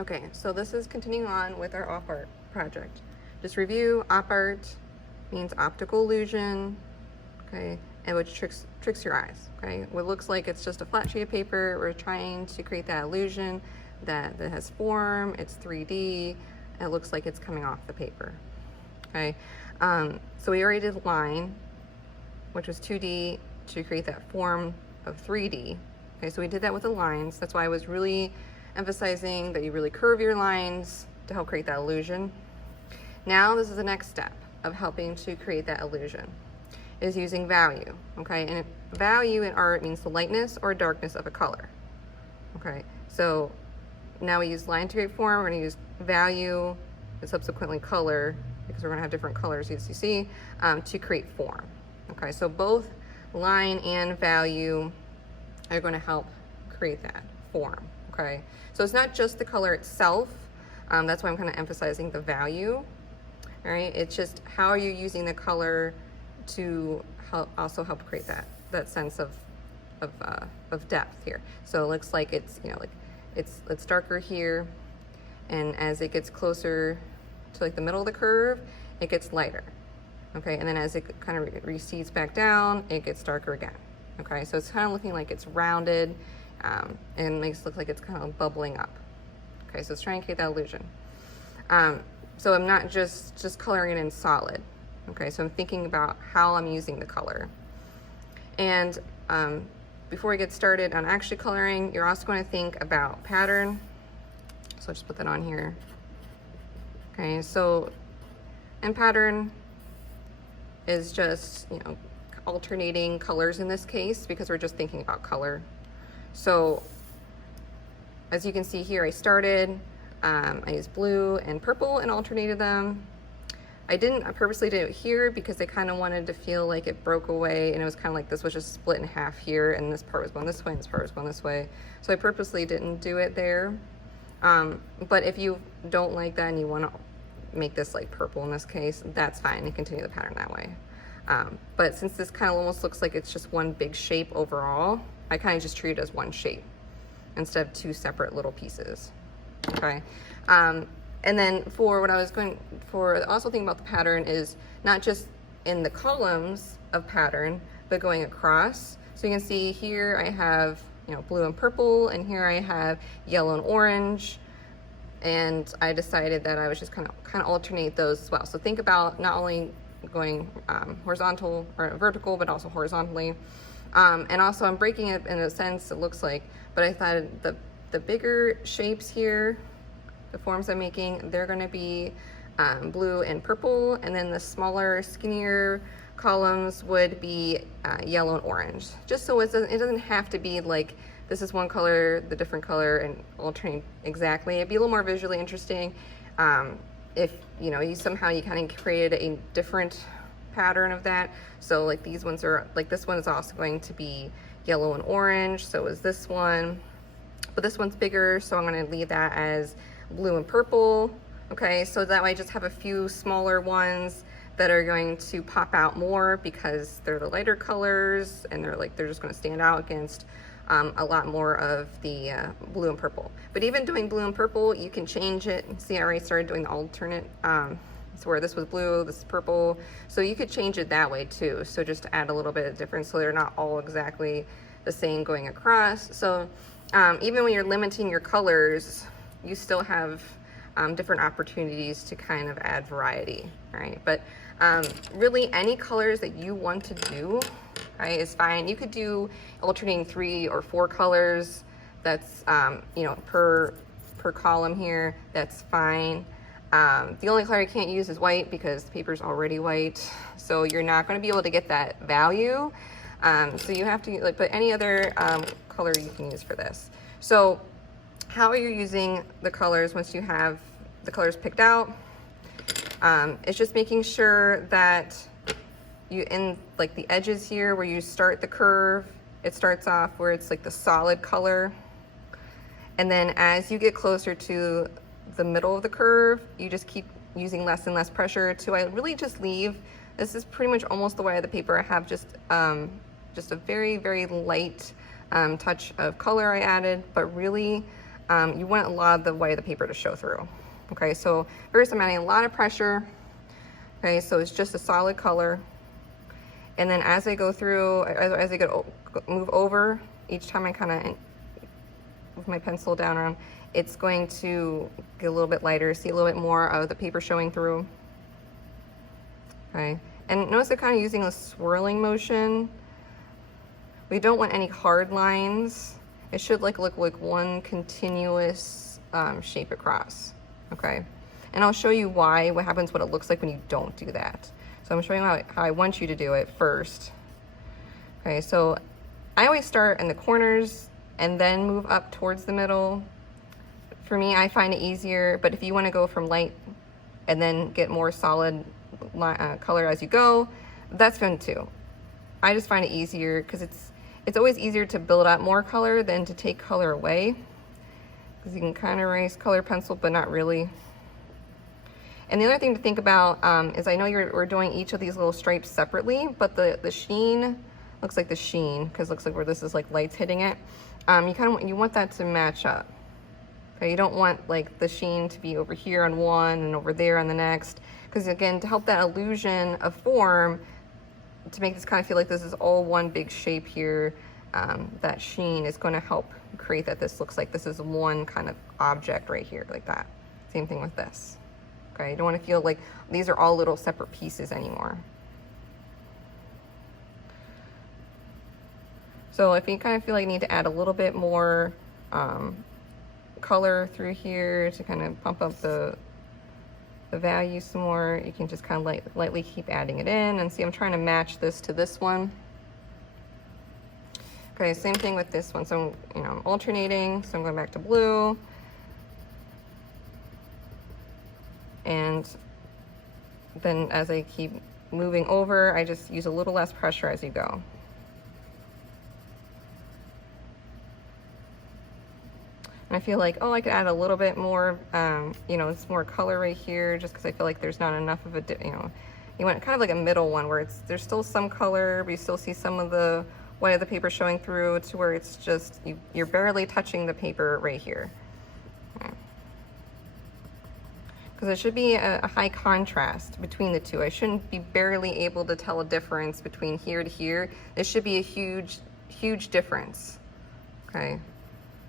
Okay, so this is continuing on with our op art project. Just review, op art means optical illusion, okay, and which tricks your eyes, okay? What looks like it's just a flat sheet of paper, we're trying to create that illusion that has form, it's 3D, and it looks like it's coming off the paper, okay? So we already did line, which was 2D to create that form of 3D. Okay, so we did that with the lines. That's why I was really emphasizing that you really curve your lines to help create that illusion. Now this is the next step of helping to create that illusion, is using value, okay? And value in art means the lightness or darkness of a color, okay? So now we use line to create form, we're gonna use value and subsequently color, because we're gonna have different colors as you see, to create form, okay? So both line and value are gonna help create that form, okay? So it's not just the color itself, that's why I'm kind of emphasizing the value, all right? It's just how are you using the color to also help create that sense of depth here. So it looks like it's, you know, like it's darker here, and as it gets closer to like the middle of the curve, it gets lighter, okay? And then as it kind of recedes back down, it gets darker again, okay? So it's kind of looking like it's rounded, and makes it look like it's kind of bubbling up, okay? So it's trying to create that illusion. So I'm not just coloring it in solid, okay? So I'm thinking about how I'm using the color. And before we get started on actually coloring, you're also going to think about pattern. So I'll just put that on here. Okay, so and pattern is just, you know, alternating colors in this case because we're just thinking about color. So as you can see here, I started, I used blue and purple and alternated them. I purposely did it here because I kind of wanted to feel like it broke away, and it was kind of like this was just split in half here, and this part was going this way and this part was going this way. So I purposely didn't do it there. But if you don't like that and you want to make this like purple in this case, that's fine, and continue the pattern that way. But since this kind of almost looks like it's just one big shape overall, I kind of just treat it as one shape instead of two separate little pieces, okay? And then for what I was going for, also thinking about the pattern is not just in the columns of pattern, but going across. So you can see here I have, you know, blue and purple, and here I have yellow and orange. And I decided that I was just kind of alternate those as well. So think about not only going horizontal or vertical, but also horizontally. And also I'm breaking it in a sense, it looks like, but I thought the bigger shapes here, the forms I'm making, they're gonna be blue and purple, and then the smaller, skinnier columns would be yellow and orange. Just so it doesn't have to be like, this is one color, the different color, and alternate exactly. It'd be a little more visually interesting if, you know, somehow you kind of created a different pattern of that. So like these ones are, like this one is also going to be yellow and orange, so is this one. But this one's bigger, so I'm gonna leave that as blue and purple, okay? So that way I just have a few smaller ones that are going to pop out more because they're the lighter colors, and they're just gonna stand out against a lot more of the blue and purple. But even doing blue and purple, you can change it. See, I already started doing the alternate, so where this was blue, this is purple. So you could change it that way too. So just to add a little bit of difference so they're not all exactly the same going across. So even when you're limiting your colors, you still have different opportunities to kind of add variety, right? But really any colors that you want to do, right, is fine. You could do alternating 3 or 4 colors. That's, you know, per column here, that's fine. The only color you can't use is white because the paper's already white. So you're not gonna be able to get that value. So you have to, like, but any other color you can use for this. So how are you using the colors once you have the colors picked out? It's just making sure that you, in like the edges here where you start the curve, it starts off where it's like the solid color. And then as you get closer to the middle of the curve, you just keep using less and less pressure to I really just leave. This is pretty much almost the way of the paper. I have just a very, very light touch of color I added, but really you want a lot of the white of the paper to show through. Okay, so first I'm adding a lot of pressure. Okay, so it's just a solid color. And then as I go through, as I move over, each time I kind of move my pencil down around, it's going to get a little bit lighter, see a little bit more of the paper showing through. Okay, and notice I'm kind of using a swirling motion. We don't want any hard lines. It should look like one continuous shape across. Okay, and I'll show you what happens, what it looks like when you don't do that. So I'm showing you how I want you to do it first. Okay, so I always start in the corners and then move up towards the middle. For me, I find it easier, but if you want to go from light and then get more solid color as you go, that's fun too. I just find it easier because it's always easier to build up more color than to take color away, because you can kind of erase color pencil, but not really. And the other thing to think about is, I know we're doing each of these little stripes separately, but the sheen looks like the sheen, because it looks like where this is like lights hitting it. You want that to match up. Okay, you don't want like the sheen to be over here on one and over there on the next, because again, to help that illusion of form, to make this kind of feel like this is all one big shape here, that sheen is going to help create that this looks like this is one kind of object right here, like that. Same thing with this. Okay, you don't want to feel like these are all little separate pieces anymore. So if you kind of feel like you need to add a little bit more color through here to kind of pump up the value some more, you can just kind of lightly keep adding it in. And see, I'm trying to match this to this one. Okay, same thing with this one. So I'm alternating, so I'm going back to blue. And then as I keep moving over, I just use a little less pressure as you go. And I feel like, oh, I could add a little bit more, it's more color right here, just because I feel like there's not enough of a, you want kind of like a middle one where there's still some color, but you still see some of the white of the paper showing through, to where it's just, you're barely touching the paper right here. Because it should be a high contrast between the two. I shouldn't be barely able to tell a difference between here to here. It should be a huge difference. Okay.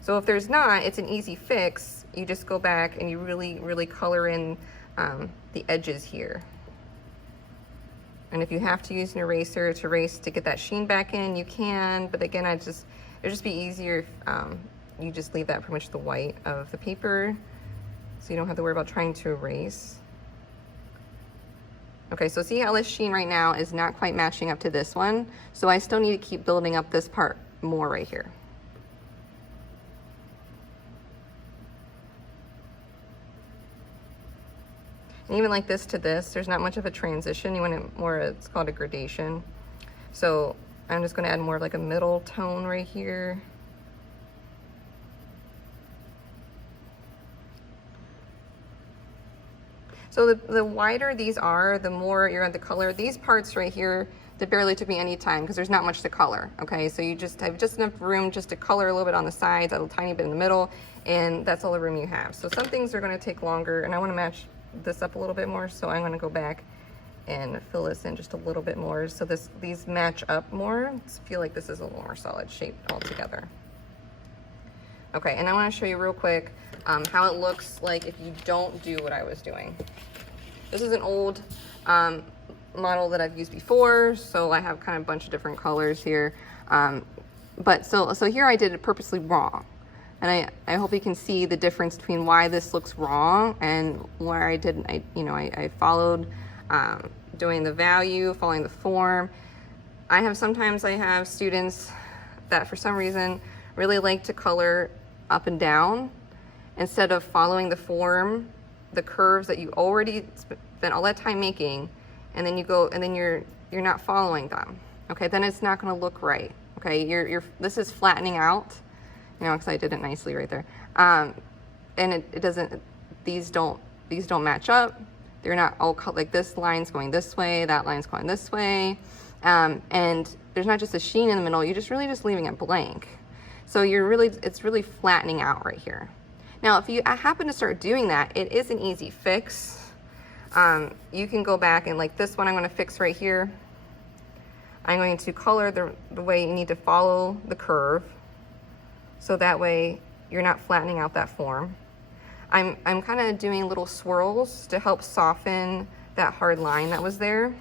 So if there's not, it's an easy fix. You just go back and you really color in the edges here. And if you have to use an eraser to erase to get that sheen back in, you can. But again, it'd just be easier if you just leave that pretty much the white of the paper, so you don't have to worry about trying to erase. Okay, so see how this sheen right now is not quite matching up to this one. So I still need to keep building up this part more right here. And even like this to this, there's not much of a transition. You want it more, it's called a gradation. So I'm just gonna add more of like a middle tone right here. So the wider these are, the more you're at the color. These parts right here, that barely took me any time because there's not much to color. Okay, so you just have just enough room just to color a little bit on the sides, a little tiny bit in the middle, and that's all the room you have. So some things are gonna take longer, and I wanna match this up a little bit more, so I'm gonna go back and fill this in just a little bit more so these match up more. I feel like this is a little more solid shape altogether. Okay, and I wanna show you real quick how it looks like if you don't do what I was doing. This is an old model that I've used before, so I have kind of a bunch of different colors here. But so here I did it purposely wrong. And I hope you can see the difference between why this looks wrong and where I followed doing the value, following the form. Sometimes I have students that for some reason really like to color up and down instead of following the form, the curves that you already spent all that time making, and then you go and then you're not following them. Okay, then it's not going to look right. Okay, this is flattening out, because I did it nicely right there, and it doesn't. These don't match up. They're not all like this line's going this way, that line's going this way, and there's not just a sheen in the middle. You're just really just leaving it blank. So it's really flattening out right here. Now, if you happen to start doing that, it is an easy fix. You can go back and like this one I'm going to fix right here. I'm going to color the way you need to follow the curve. So that way you're not flattening out that form. I'm kind of doing little swirls to help soften that hard line that was there.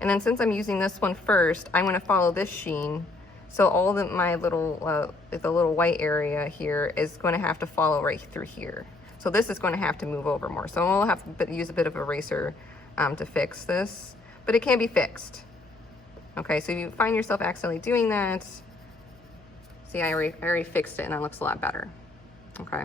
And then since I'm using this one first, I'm going to follow this sheen. So all my little, the little white area here is going to have to follow right through here. So this is going to have to move over more. So we'll have to use a bit of eraser to fix this, but it can be fixed. Okay, so if you find yourself accidentally doing that, see, I already fixed it and it looks a lot better. Okay.